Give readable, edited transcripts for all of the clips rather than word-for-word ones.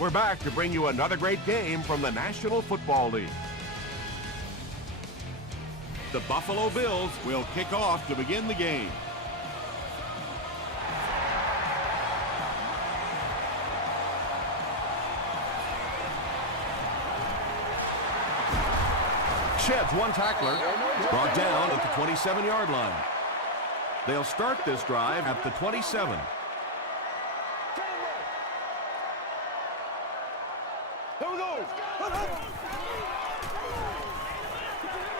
We're back to bring you another great game from the National Football League. The Buffalo Bills will kick off to begin the game. Sheds one tackler, brought down at the 27-yard line. They'll start this drive at the 27.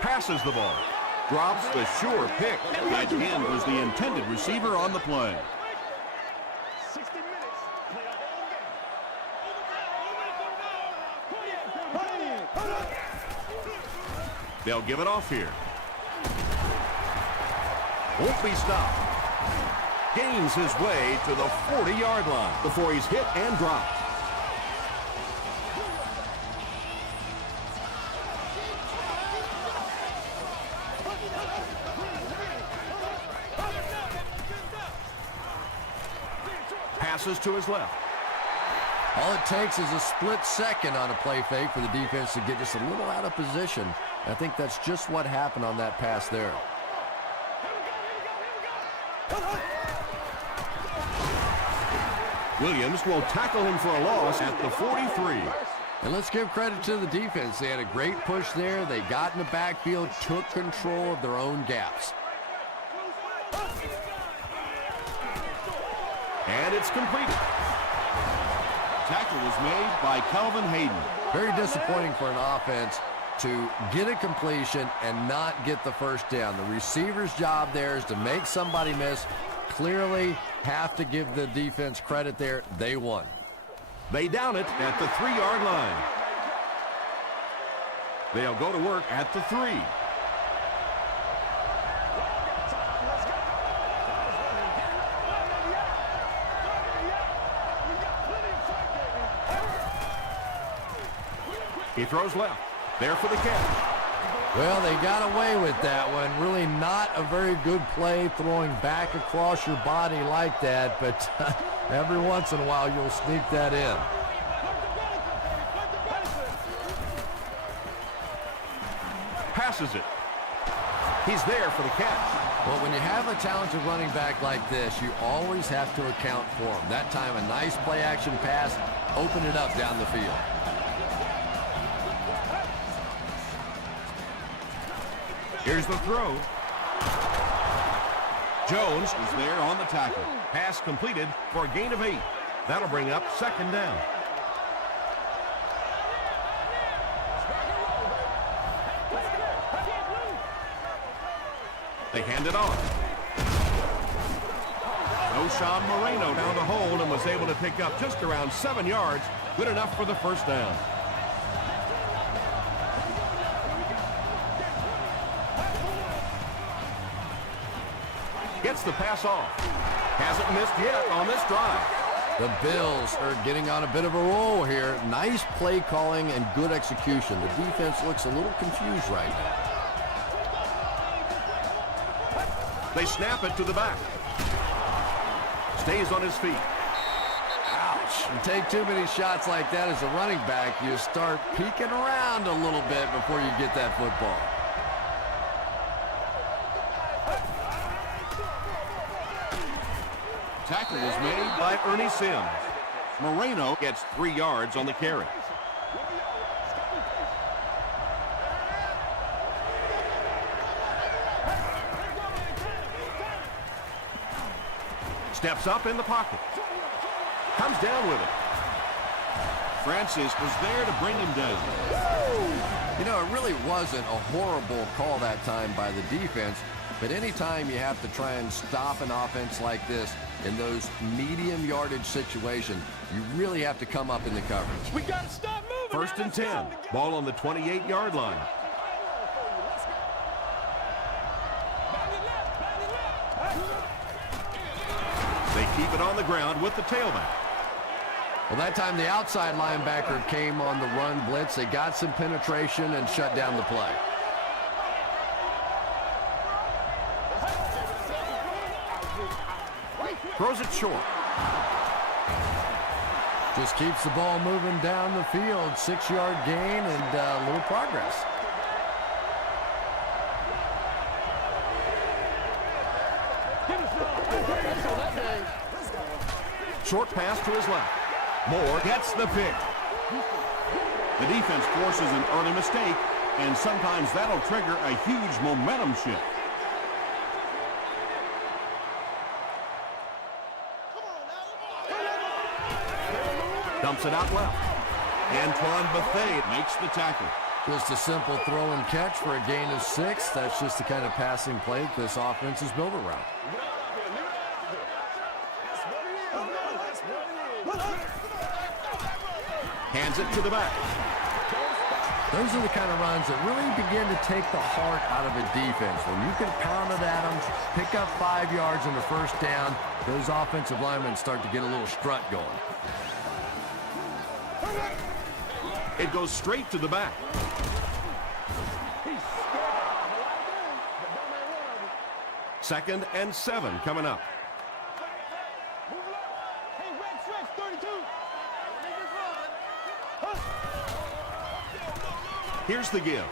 Passes the ball. Drops the sure pick. That end was the intended receiver on the play. 60 minutes, play a whole game. They'll give it off here. Won't be stopped. Gains his way to the 40-yard line before he's hit and dropped. Passes to his left. All it takes is a split second on a play fake for the defense to get just a little out of position. I think that's just what happened on that pass there. Williams will tackle him for a loss at the 43. And let's give credit to the defense. They had a great push there. They got in the backfield, took control of their own gaps. And it's completed. Tackle was made by Calvin Hayden. Very disappointing for an offense to get a completion and not get the first down. The receiver's job there is to make somebody miss. Clearly have to give the defense credit there. They won. They down it at the 3-yard line. They'll go to work at the 3. He throws left. There for the catch. Well, they got away with that one. Really not a very good play throwing back across your body like that, but every once in a while you'll sneak that in. Passes it. He's there for the catch. Well, when you have a talented running back like this, you always have to account for him. That time a nice play-action pass, open it up down the field. Here's the throw. Jones is there on the tackle. Pass completed for a gain of 8. That'll bring up second down. They hand it off. Oshawn Moreno down the hole and was able to pick up just around 7 yards. Good enough for the first down. Gets the pass off. Hasn't missed yet on this drive. The Bills are getting on a bit of a roll here. Nice play calling and good execution. The defense looks a little confused right now. They snap it to the back. Stays on his feet. Ouch. You take too many shots like that as a running back, you start peeking around a little bit before you get that football. Tackle was made by Ernie Sims. Moreno gets 3 yards on the carry. Steps up in the pocket. Comes down with it. Francis was there to bring him down. You know, it really wasn't a horrible call that time by the defense, but anytime you have to try and stop an offense like this in those medium yardage situations, you really have to come up in the coverage. We got to stop moving. First and 10. Ball on the 28-yard line. They keep it on the ground with the tailback. Well, that time the outside linebacker came on the run blitz. They got some penetration and shut down the play. Throws it short. Just keeps the ball moving down the field. 6-yard gain and a little progress. Short pass to his left. Moore gets the pick. The defense forces an early mistake, and sometimes that'll trigger a huge momentum shift. Dumps it out left. Antoine Bethea makes the tackle. Just a simple throw and catch for a gain of 6. That's just the kind of passing play that this offense is built around. Hands it to the back. Those are the kind of runs that really begin to take the heart out of a defense. When you can pound it at them, pick up 5 yards on the first down, those offensive linemen start to get a little strut going. It goes straight to the back. Second and 7 coming up. Here's the give.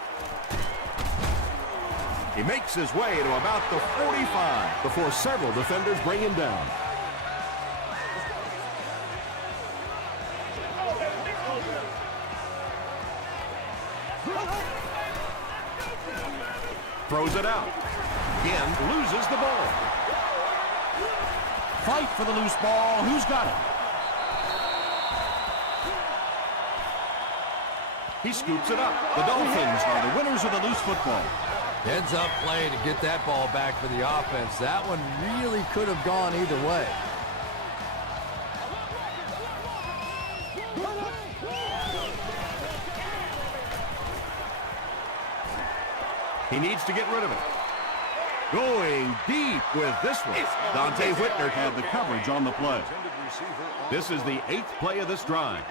He makes his way to about the 45 before several defenders bring him down. Throws it out. Again, loses the ball. Fight for the loose ball. Who's got it? He scoops it up. The Dolphins are the winners of the loose football. Heads up play to get that ball back for the offense. That one really could have gone either way. He needs to get rid of it. Going deep with this one. Dante Whitner Had the coverage on the play. This is the 8th play of this drive.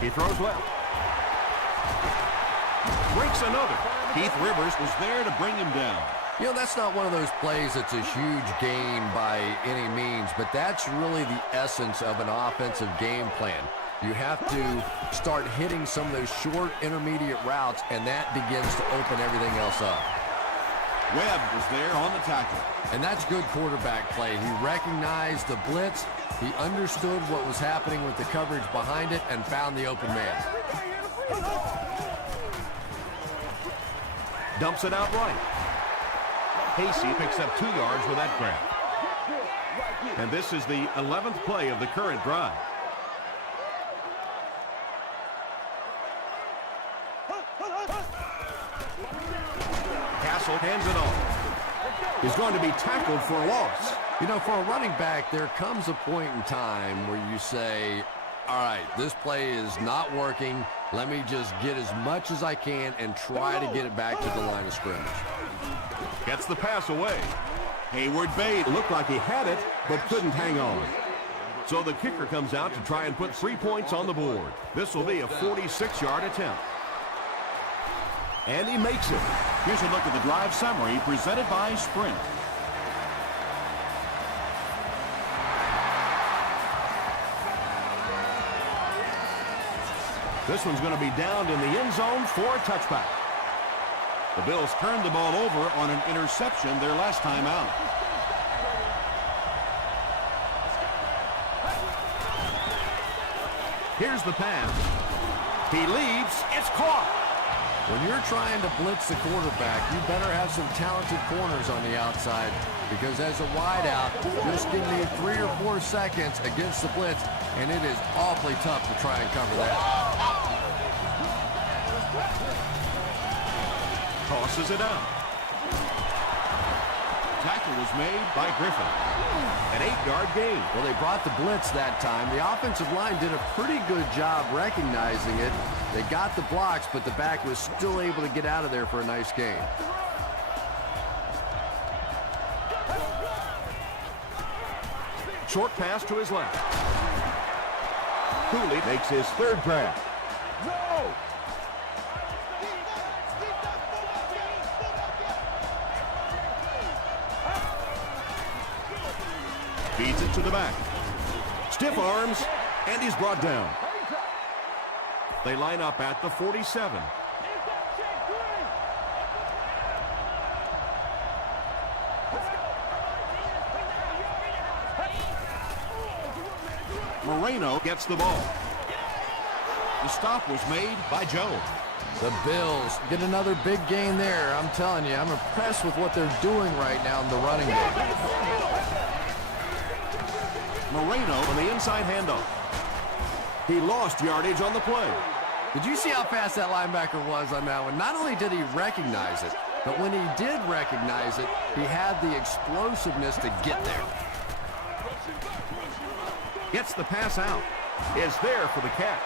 He throws left. Breaks another. Keith Rivers was there to bring him down. You know, that's not one of those plays that's a huge gain by any means, but that's really the essence of an offensive game plan. You have to start hitting some of those short intermediate routes, and that begins to open everything else up. Webb was there on the tackle. And that's good quarterback play. He recognized the blitz, he understood what was happening with the coverage behind it, and found the open man. Dumps it out right. Casey picks up 2 yards with that grab. And this is the 11th play of the current drive. Castle hands it off. He's going to be tackled for a loss. You know, for a running back, there comes a point in time where you say, all right, this play is not working. Let me just get as much as I can and try to get it back to the line of scrimmage. Gets the pass away. Hayward Bate looked like he had it, but couldn't hang on. So the kicker comes out to try and put 3 points on the board. This will be a 46-yard attempt. And he makes it. Here's a look at the drive summary presented by Sprint. This one's going to be downed in the end zone for a touchback. The Bills turned the ball over on an interception their last time out. Here's the pass. He leaps. It's caught. When you're trying to blitz the quarterback, you better have some talented corners on the outside, because as a wideout, just give me 3 or 4 seconds against the blitz, and it is awfully tough to try and cover that. Tosses it out. Tackle was made By Griffin. An 8-yard gain. Well, they brought the blitz that time. The offensive line did a pretty good job recognizing it. They got the blocks, but the back was still able to get out of there for a nice gain. Short pass to his left. Cooley makes his 3rd grab. Feeds it to the back. Stiff arms, and he's brought down. They line up at the 47. Moreno gets the ball. The stop was made by Joe. The Bills get another big gain there. I'm telling you, I'm impressed with what they're doing right now in the running game. Moreno on the inside handoff. He lost yardage on the play. Did you see how fast that linebacker was on that one? Not only did he recognize it, but when he did recognize it, he had the explosiveness to get there. Gets the pass out. Is there for the catch.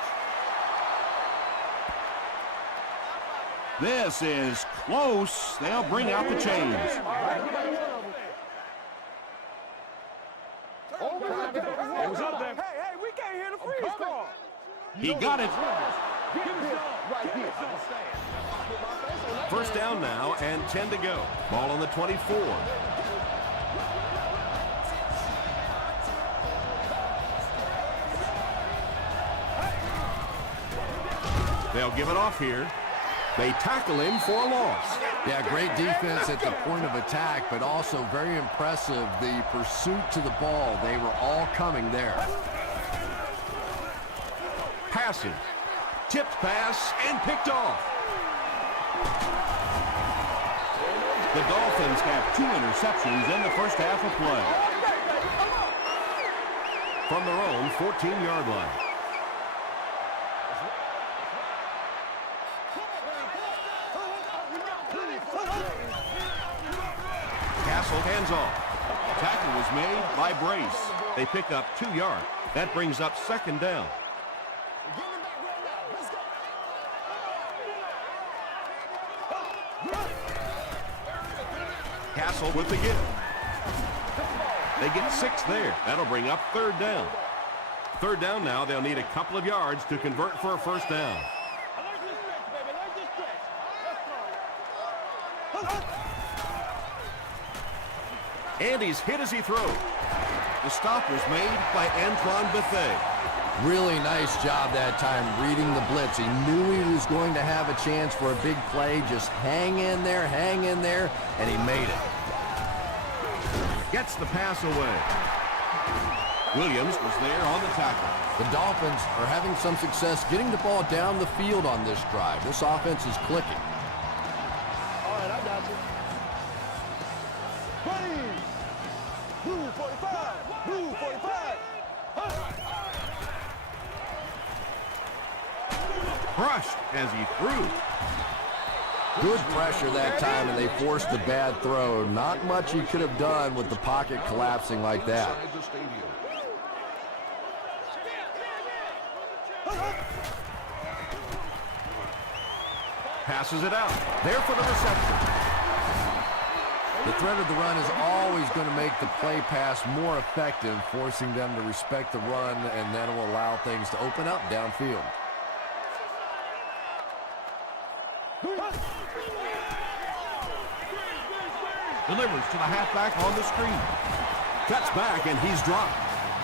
This is close. They'll bring out the chains. Hey, we can't hear the freeze call. He got it. First down now and 10 to go. Ball on the 24. They'll give it off here. They tackle him for a loss. Yeah, great defense at the point of attack, but also very impressive, the pursuit to the ball. They were all coming there. Passing. Tipped pass and picked off. The Dolphins have 2 interceptions in the first half of play. From their own 14-yard line. Castle hands off. Tackle was made by Brace. They pick up 2 yards. That brings up second down. Castle with the give. They get 6 there. That'll bring up third down. Third down now. They'll need a couple of yards to convert for a first down. And he's hit as he throws. The stop was made by Antoine Bethea. Really nice job that time reading the blitz. He knew he was going to have a chance for a big play. Just hang in there, and he made it. Gets the pass away. Williams was there on the tackle. The Dolphins are having some success getting the ball down the field on this drive. This offense is clicking. All right, I got you. 20. Blue 45. Blue 45. Crushed as he threw. Good pressure that time, and they forced the bad throw. Not much he could have done with the pocket collapsing like that. Passes it out. There for the reception. The threat of the run is always going to make the play pass more effective, forcing them to respect the run, and that will allow things to open up downfield. Delivers to the halfback on the screen. Cuts back, and he's dropped.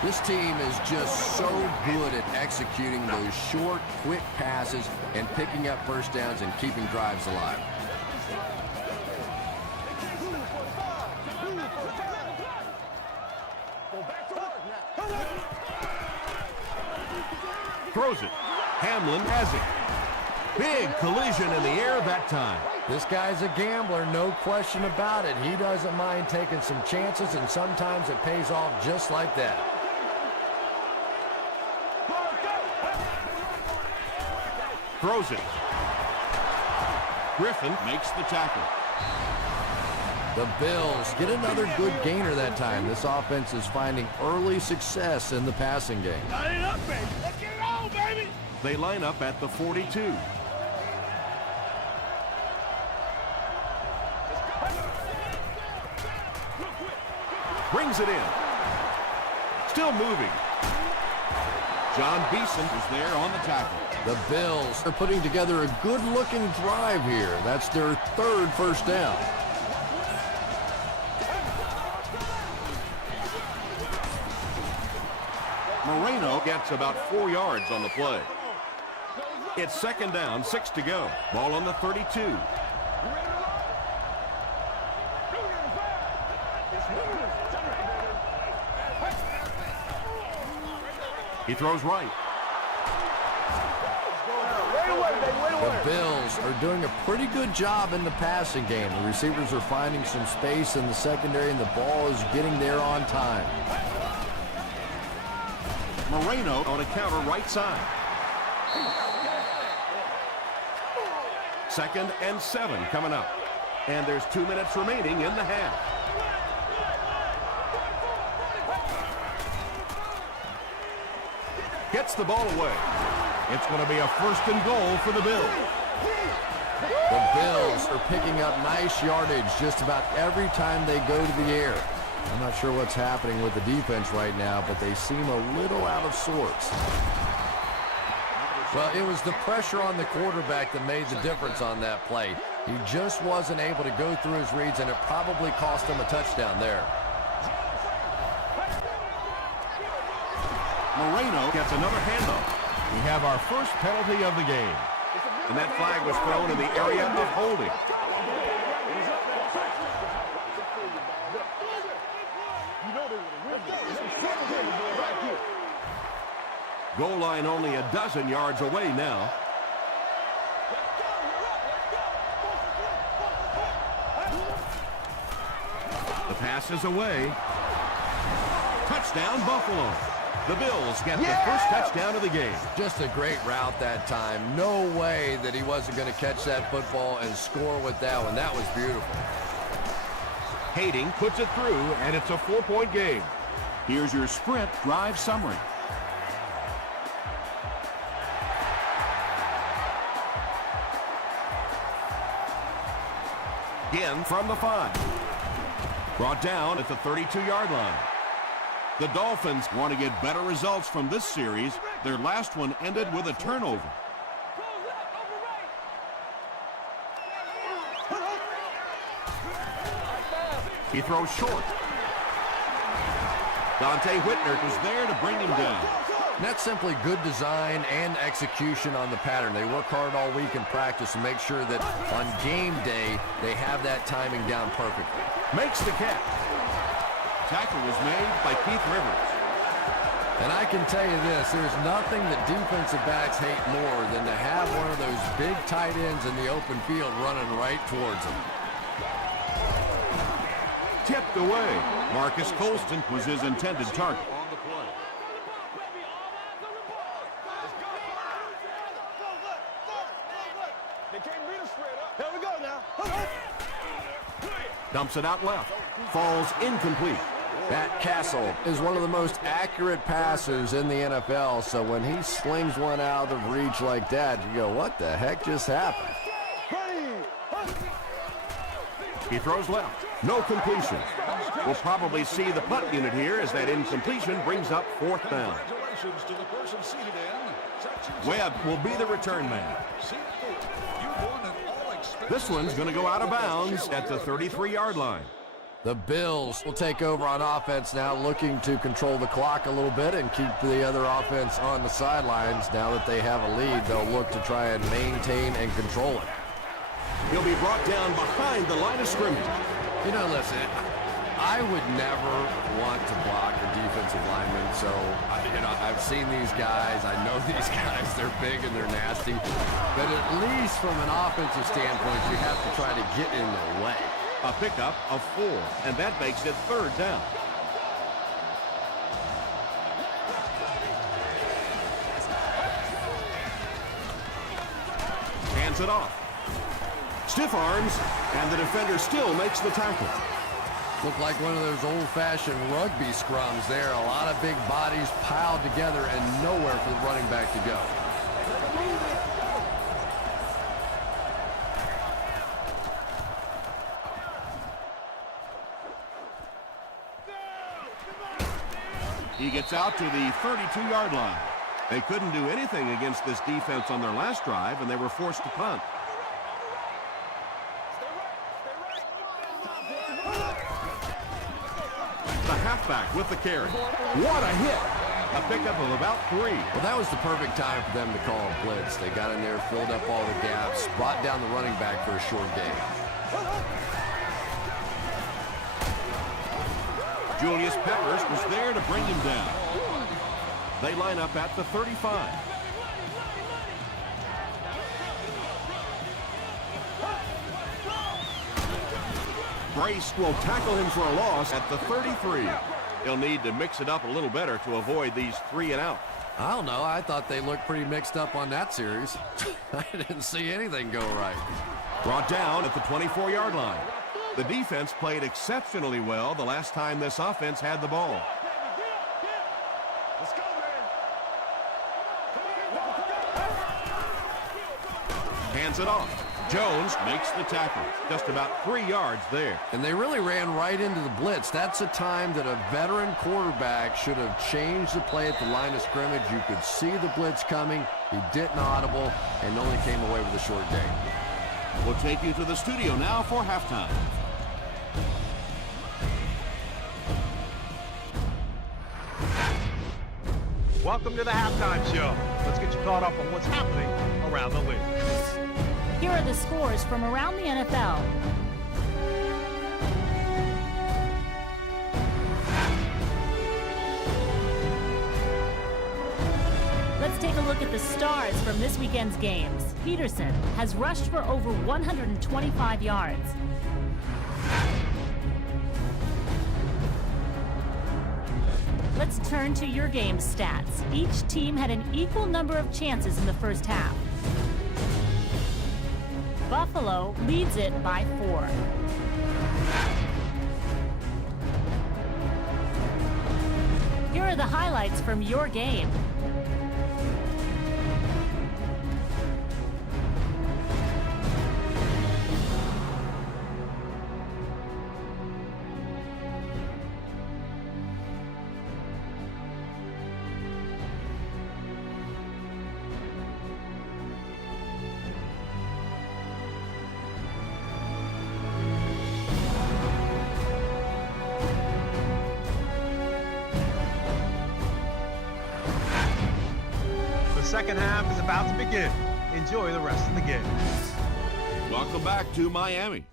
This team is just so good at executing those short, quick passes and picking up first downs and keeping drives alive. Throws it. Hamlin has it. Big collision in the air that time. This guy's a gambler, no question about it. He doesn't mind taking some chances, and sometimes it pays off just like that. Throws it. Griffin Makes the tackle. The Bills get another good gainer that time. This offense is finding early success in the passing game. Line it up, baby. Let's get it on, baby. They line up at the 42. Brings it in. Still moving. John Beeson was there on the tackle. The Bills are putting together a good-looking drive here. That's their third first down. Moreno gets about 4 yards on the play. It's second down, 6 to go. Ball on the 32. He throws right. The Bills are doing a pretty good job in the passing game. The receivers are finding some space in the secondary, and the ball is getting there on time. Moreno on a counter right side. 2nd and 7 coming up. And there's 2 minutes remaining in the half. Gets the ball away. It's going to be a 1st and goal for the Bills. The Bills are picking up nice yardage just about every time they go to the air. I'm not sure what's happening with the defense right now, but they seem a little out of sorts. Well, it was the pressure on the quarterback that made the difference on that play. He just wasn't able to go through his reads, and it probably cost him a touchdown there. Moreno gets another handoff. We have our first penalty of the game. And that flag was thrown in the area of holding. Goal line only a dozen yards away now. The pass is away. Touchdown, Buffalo. The Bills get the first touchdown of the game. Just a great route that time. No way that he wasn't going to catch that football and score with that one. That was beautiful. Hayden puts it through, and it's a 4-point game. Here's your sprint drive summary. Again from the 5. Brought down at the 32-yard line. The Dolphins want to get better results from this series. Their last one ended with a turnover. He throws short. Dante Whitner was there to bring him down. And that's simply good design and execution on the pattern. They work hard all week in practice to make sure that on game day they have that timing down perfectly. Makes the catch. Tackle was made by Keith Rivers. And I can tell you this, there's nothing that defensive backs hate more than to have one of those big tight ends in the open field running right towards them. Tipped away. Marcus Colston was his intended target. Here we go now. Dumps it out left. Falls incomplete. Matt Castle is one of the most accurate passers in the NFL, so when he slings one out of reach like that, you go, what the heck just happened? He throws left. No completion. We'll probably see the punt unit here as that incompletion brings up 4th down. Webb will be the return man. This one's going to go out of bounds at the 33-yard line. The Bills will take over on offense now, looking to control the clock a little bit and keep the other offense on the sidelines. Now that they have a lead, they'll look to try and maintain and control it. He'll be brought down behind the line of scrimmage. You know, listen, I would never want to block a defensive lineman, so, I've seen these guys. I know these guys. They're big and they're nasty. But at least from an offensive standpoint, you have to try to get in their way. A pickup of 4, and that makes it 3rd down. Hands it off. Stiff arms, and the defender still makes the tackle. Looked like one of those old-fashioned rugby scrums there. A lot of big bodies piled together and nowhere for the running back to go. He gets out to the 32-yard line. They couldn't do anything against this defense on their last drive, and they were forced to punt. The halfback with the carry. What a hit! A pickup of about 3. Well, that was the perfect time for them to call a blitz. They got in there, filled up all the gaps, brought down the running back for a short gain. Julius Peppers was there to bring him down. They line up at the 35. Brace will tackle him for a loss at the 33. He'll need to mix it up a little better to avoid these 3 and out. I don't know. I thought they looked pretty mixed up on that series. I didn't see anything go right. Brought down at the 24-yard line. The defense played exceptionally well the last time this offense had the ball. Let's go, man. Hands it off. Jones makes the tackle. Just about 3 yards there. And they really ran right into the blitz. That's a time that a veteran quarterback should have changed the play at the line of scrimmage. You could see the blitz coming. He didn't audible and only came away with a short gain. We'll take you to the studio now for halftime. Welcome to the halftime show. Let's get you caught up on what's happening around the league. Here are the scores from around the NFL. Let's take a look at the stars from this weekend's games. Peterson has rushed for over 125 yards. Let's turn to your game stats. Each team had an equal number of chances in the first half. Buffalo leads it by 4. Here are the highlights from your game. Second half is about to begin. Enjoy the rest of the game. Welcome back to Miami.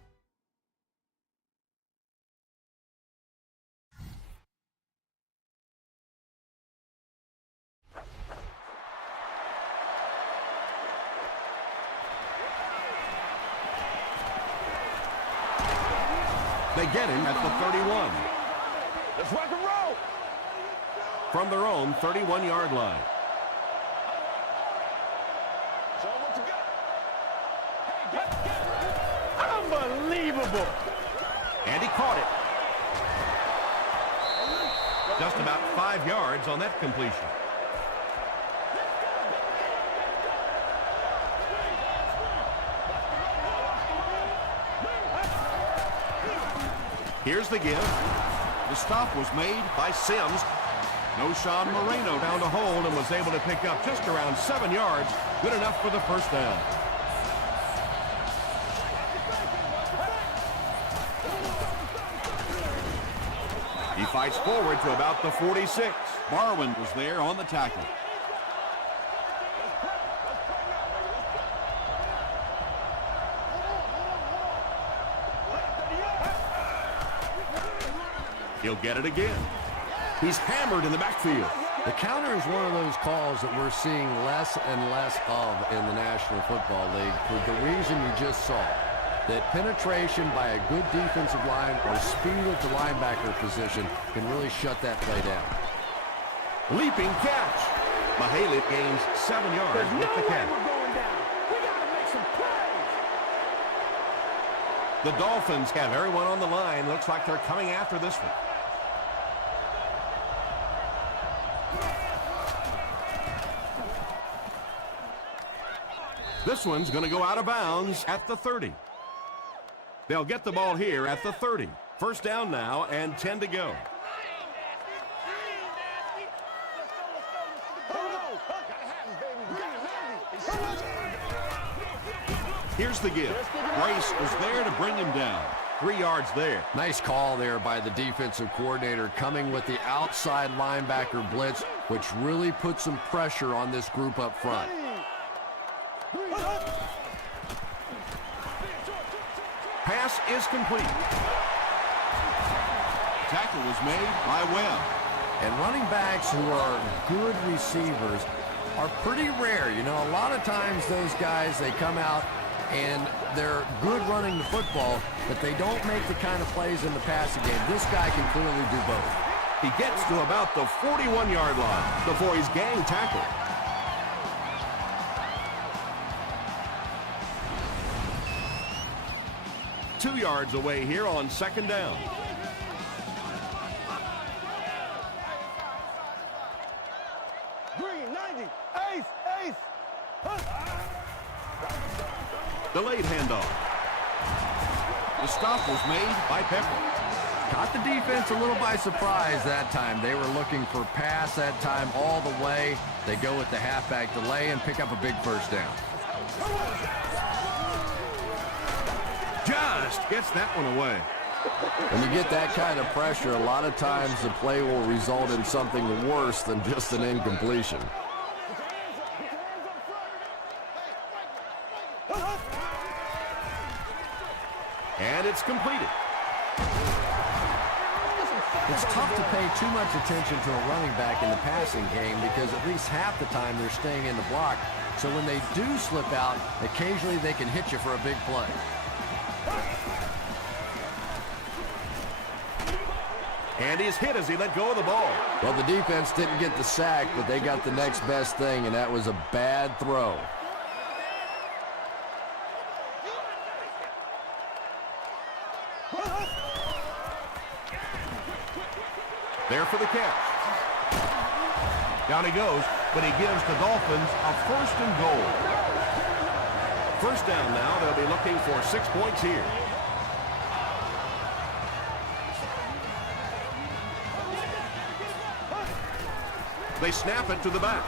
They get him at the 31. Let's rock and roll. From their own 31-yard line. Unbelievable. And he caught it. Just about 5 yards on that completion. Here's the give. The stop was made by Sims. No Sean Moreno found a hold and was able to pick up just around 7 yards. Good enough for the first down. He fights forward to about the 46. Barwin was there on the tackle. He'll get it again. He's hammered in the backfield. The counter is one of those calls that we're seeing less and less of in the National Football League for the reason you just saw. That penetration by a good defensive line or speed at the linebacker position can really shut that play down. Leaping catch. Mahaley gains 7 yards with the catch. The Dolphins have everyone on the line. Looks like they're coming after this one. This one's going to go out of bounds at the 30. They'll get the ball here at the 30. First down now and 10 to go. Here's the give. Brace was there to bring him down. 3 yards there. Nice call there by the defensive coordinator, coming with the outside linebacker blitz, which really put some pressure on this group up front. Pass is complete. Tackle was made by Webb. And running backs who are good receivers are pretty rare. You know, a lot of times those guys, they come out and they're good running the football, but they don't make the kind of plays in the passing game. This guy can clearly do both. He gets to about the 41-yard line before he's gang tackled. Two yards away here on second down. Green, 90, ace. Delayed handoff. The stop was made by Pepper. Caught the defense a little by surprise that time. They were looking for pass that time all the way. They go with the halfback delay and pick up a big first down. Just gets that one away. When you get that kind of pressure, a lot of times the play will result in something worse than just an incompletion. And it's completed. It's tough to pay too much attention to a running back in the passing game because at least half the time they're staying in the block. So when they do slip out, occasionally they can hit you for a big play. And he's hit as he let go of the ball. Well, the defense didn't get the sack, but they got the next best thing, and that was a bad throw. There for the catch. Down he goes, but he gives the Dolphins a 1st and goal. First down now. They'll be looking for 6 points here. They snap it to the back.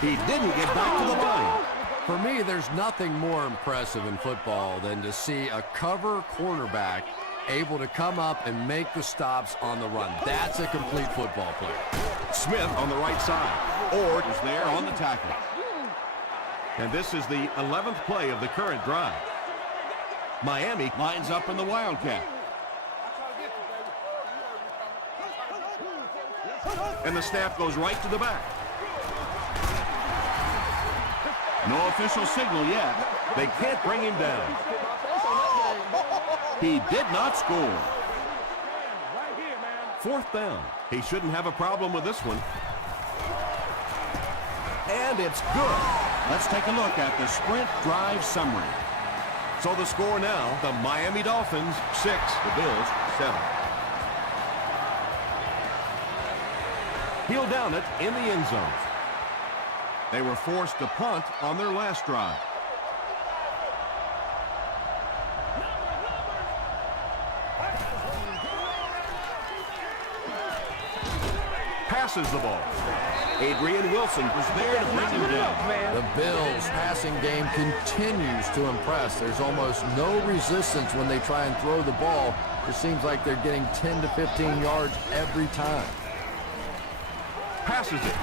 He didn't get back to the line. For me, there's nothing more impressive in football than to see a cover cornerback able to come up and make the stops on the run. That's a complete football player. Smith on the right side. Ord is there on the tackle. And this is the 11th play of the current drive. Miami Lines up in the Wildcat. And the snap goes right to the back. No official signal yet. They can't bring him down. He did not score. 4th down. He shouldn't have a problem with this one. And it's good. Let's take a look at the sprint drive summary. So the score now, the Miami Dolphins 6, the Bills 7. He'll down it in the end zone. They were forced to punt on their last drive. Passes the ball. Adrian Wilson was there to bring him down. The Bills' passing game continues to impress. There's almost no resistance when they try and throw the ball. It seems like they're getting 10 to 15 yards every time. Passes it.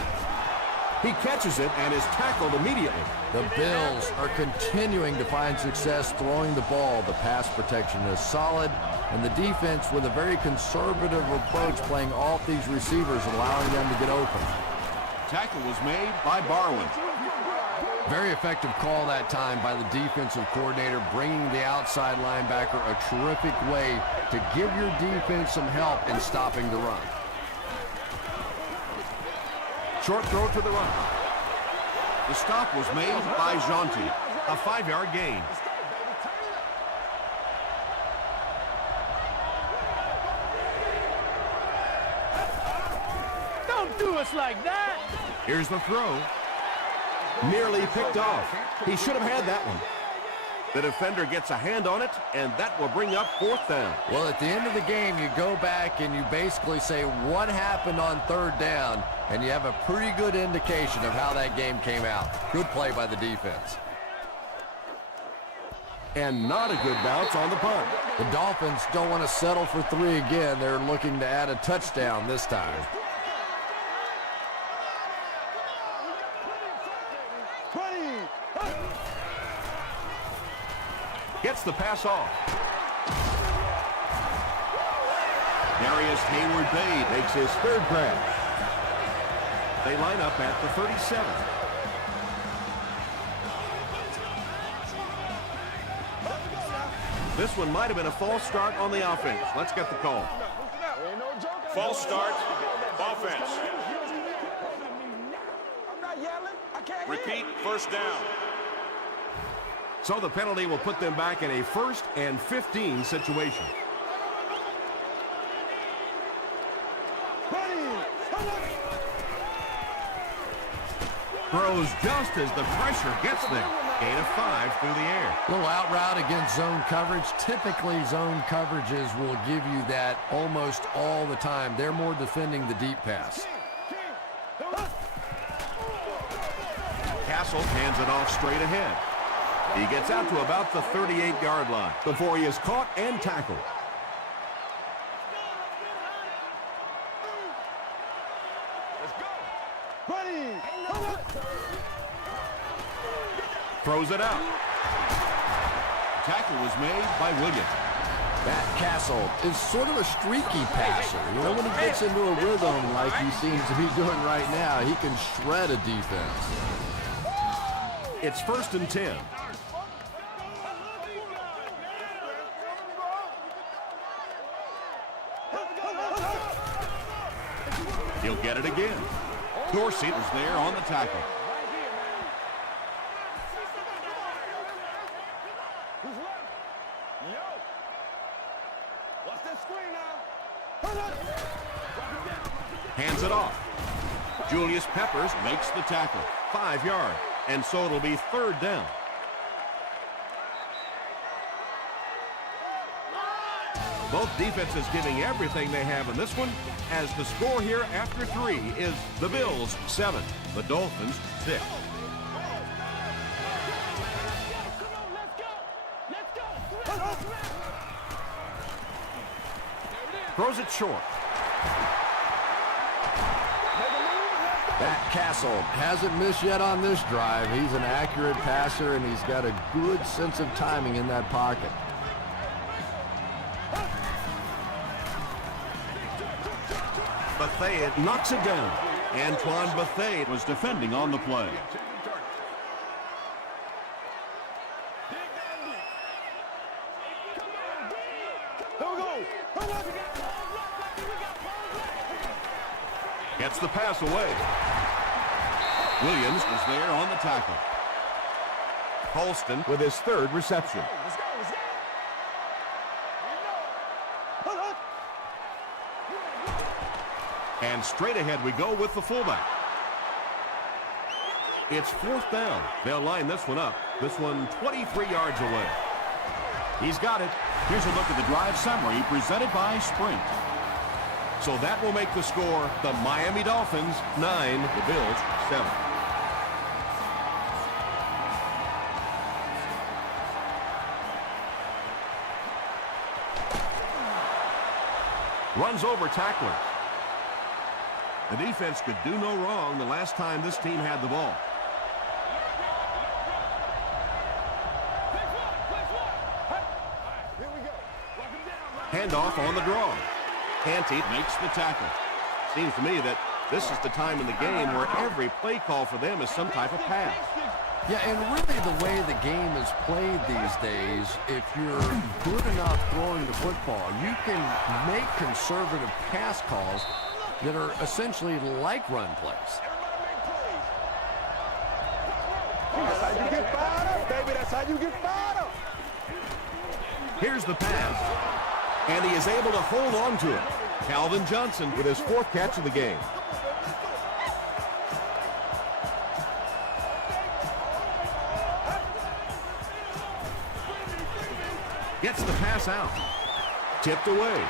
He catches it and is tackled immediately. The Bills are continuing to find success throwing the ball. The pass protection is solid, and the defense with a very conservative approach playing off these receivers, allowing them to get open. Tackle was made by Barwin. Very effective call that time by the defensive coordinator, bringing the outside linebacker a terrific way to give your defense some help in stopping the run. Short throw to the right. The stop was made by Jonti. A 5-yard gain. Don't do us like that. Here's the throw. Nearly picked off. He should have had that one. The defender gets a hand on it, and that will bring up 4th down. Well, at the end of the game, you go back and you basically say what happened on 3rd down, and you have a pretty good indication of how that game came out. Good play by the defense. And not a good bounce on the punt. The Dolphins don't want to settle for 3 again. They're looking to add a touchdown this time. Gets the pass off. Darius Hayward-Bade makes his third grab. They line up at the 37. This one might have been a false start on the offense. Let's get the call. False start, offense. Repeat, first down. So the penalty will put them back in a 1st and 15 situation. Throws just as the pressure gets there. Gain of 5 through the air. Little out route against zone coverage. Typically, zone coverages will give you that almost all the time. They're more defending the deep pass. Castle hands it off straight ahead. He gets out to about the 38-yard line before he is caught and tackled. Throws it out. Tackle was made by Williams. Matt Castle is sort of a streaky passer. You know, when he gets into a rhythm like he seems to be doing right now, he can shred a defense. It's 1st and 10. He'll get it again. Dorsey is there on the tackle. Hands it off. Julius Peppers makes the tackle. 5 yards. And so it'll be 3rd down. Both defenses giving everything they have in this one, as the score here after 3 is the Bills 7, the Dolphins 6. Throws it short. Matt Castle hasn't missed yet on this drive. He's an accurate passer, and he's got a good sense of timing in that pocket. Bethea knocks it down. Antoine Bethea was defending on the play. Gets the pass away. Williams is there on the tackle. Holston with his 3rd reception. And straight ahead we go with the fullback. It's 4th down. They'll line this one up. This one 23 yards away. He's got it. Here's a look at the drive summary presented by Sprint. So that will make the score the Miami Dolphins 9, the Bills 7. Runs over tacklers. The defense could do no wrong the last time this team had the ball. Handoff on the draw. Canty makes the tackle. Seems to me that this is the time in the game where every play call for them is some type of pass. Yeah, and really the way the game is played these days, if you're good enough throwing the football, you can make conservative pass calls that are essentially like run plays. That's how you get fired up, baby. That's how you get fired up. Here's the pass, and he is able to hold on to it. Calvin Johnson with his 4th catch of the game. Gets the pass out. Tipped away.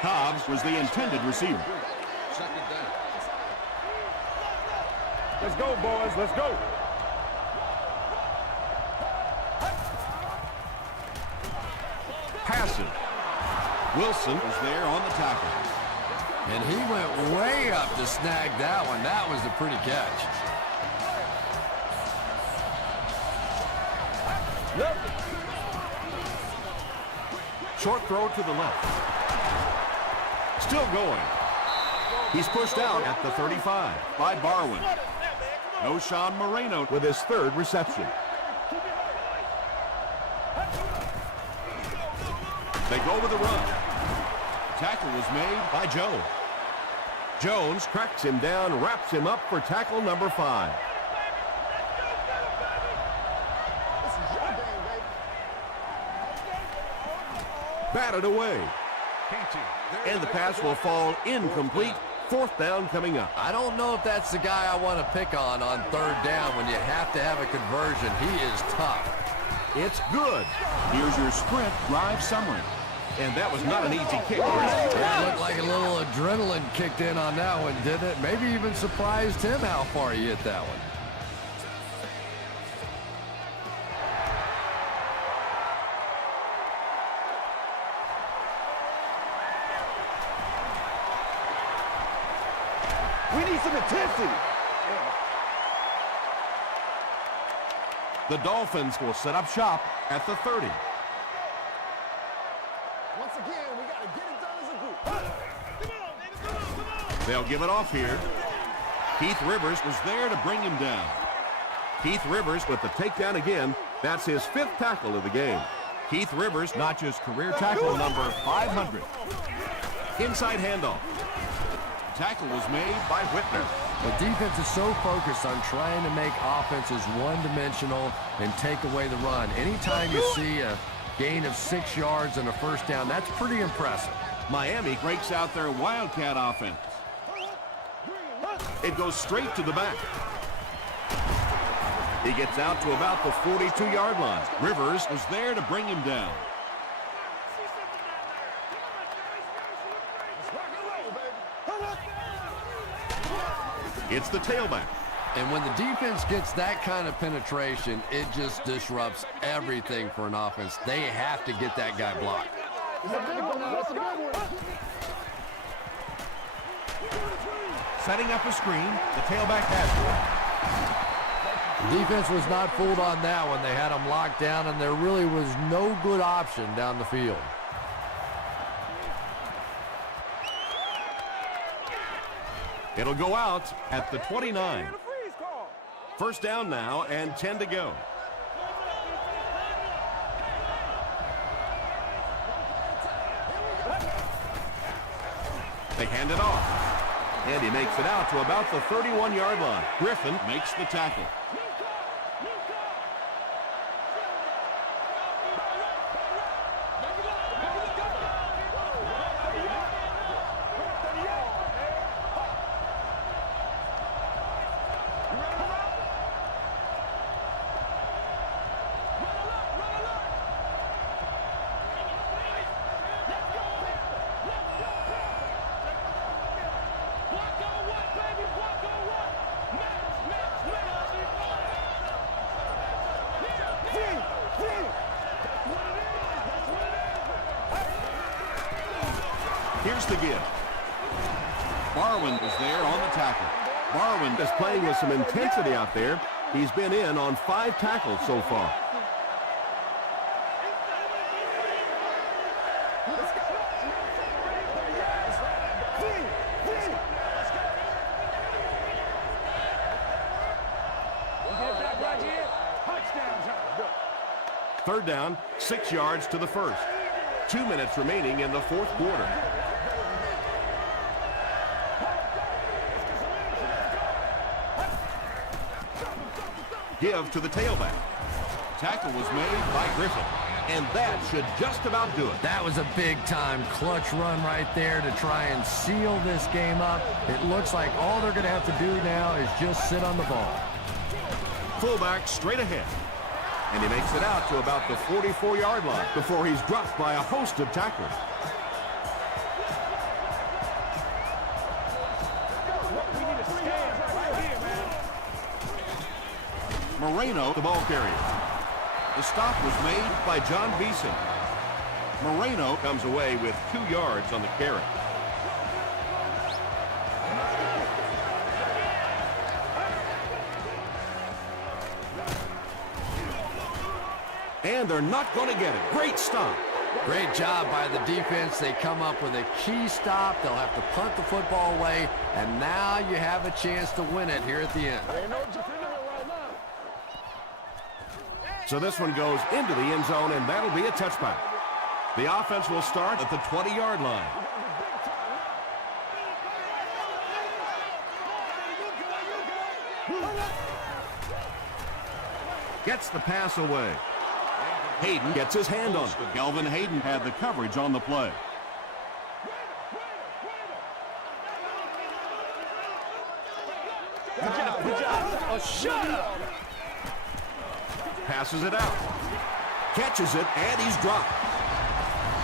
Hobbs was the intended receiver. Let's go, boys. Let's go. passes. Wilson was there on the tackle. And he went way up to snag that one. That was a pretty catch. Short throw to the left. Still going. He's pushed out at the 35 By Barwin. No Sean Moreno. with his third reception. They go with the run. Tackle was made. By Jones. Jones cracks him down, wraps him up for tackle number 5. Batted away. And the pass will fall incomplete. Fourth down coming up. I don't know if that's the guy I want to pick on third down when you have to have a conversion. He is tough. It's good. Here's your sprint drive summary. And that was not an easy kick. It looked like a little adrenaline kicked in on that one, didn't it? Maybe even surprised him how far he hit that one. We need some intensity. The Dolphins will set up shop at the 30. Once again, we got to get it done as a group. They'll give it off here. Keith Rivers was there to bring him down. Keith Rivers with the takedown again. That's his 5th tackle of the game. Keith Rivers notches career tackle number 500. Inside handoff. Tackle was made by Whitner. The defense is so focused on trying to make offenses one-dimensional and take away the run. Anytime you see a gain of 6 yards and a first down, that's pretty impressive. Miami Breaks out their Wildcat offense. It goes straight to the back. He gets out to about the 42-yard line. Rivers was there to bring him down. It's the tailback. And when the defense gets that kind of penetration, it just disrupts everything for an offense. They have to get that guy blocked. Setting up a screen. The tailback has The defense was not fooled on that one. They had him locked down, and there really was no good option down the field. It'll go out at the 29. First down now and 10 to go. They hand it off. And he makes it out to about the 31-yard line. Griffin Makes the tackle. Here's the give. Barwin was there on the tackle. Barwin is playing with some intensity out there. He's been in on 5 tackles so far. Third down, 6 yards to the first. 2 minutes remaining in the fourth quarter. Give to the tailback. Tackle was made by Griffin. And that should just about do it. That was a big-time clutch run right there to try and seal this game up. It looks like all they're going to have to do now is just sit on the ball. Fullback straight ahead. And he makes it out to about the 44-yard line before he's dropped by a host of tacklers. Moreno, the ball carrier. The stop was made by John Beeson. Moreno Comes away with 2 yards on the carry. And they're not going to get it. Great stop. Great job by the defense. They come up with a key stop. They'll have to punt the football away, and now you have a chance to win it here at the end. So this one goes into the end zone, and that'll be a touchback. The offense will start at the 20-yard line. Gets the pass away. Hayden gets his hand on it. Kelvin Hayden had the coverage on the play. Good job. Oh, shut up. Passes it out. Catches it, and he's dropped.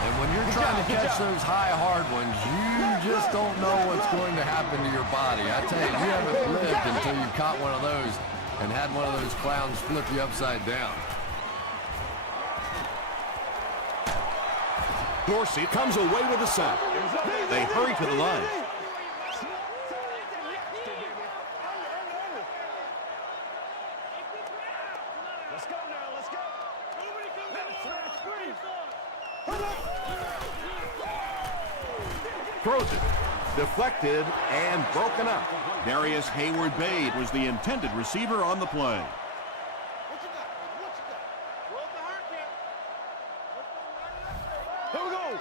And when you're trying to catch those high, hard ones, you just don't know what's going to happen to your body. I tell you, you haven't lived until you caught one of those and had one of those clowns flip you upside down. Dorsey comes away with a sack. They hurry to the line. Let's go now, let's go. Throws it. Deflected and broken up. Darius Hayward-Bade was the intended receiver on the play. Here we go.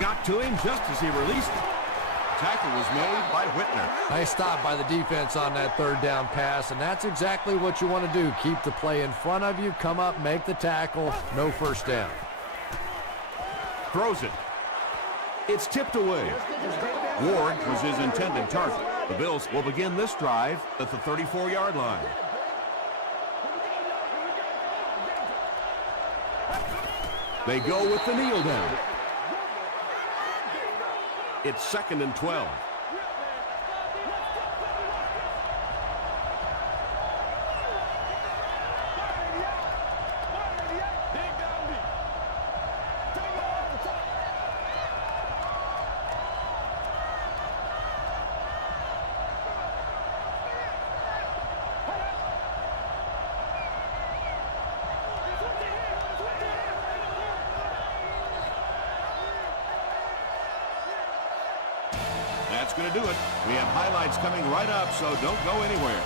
Got to him just as he released it. Tackle was made by Whitner. Nice stop by the defense on that third down pass, and that's exactly what you want to do. Keep the play in front of you, come up, make the tackle, no first down. Throws it. It's tipped away. Ward was his intended target. The Bills will begin this drive at the 34-yard line. They go with the kneel down. It's 2nd and 12. That's going to do it. We have highlights coming right up, so don't go anywhere.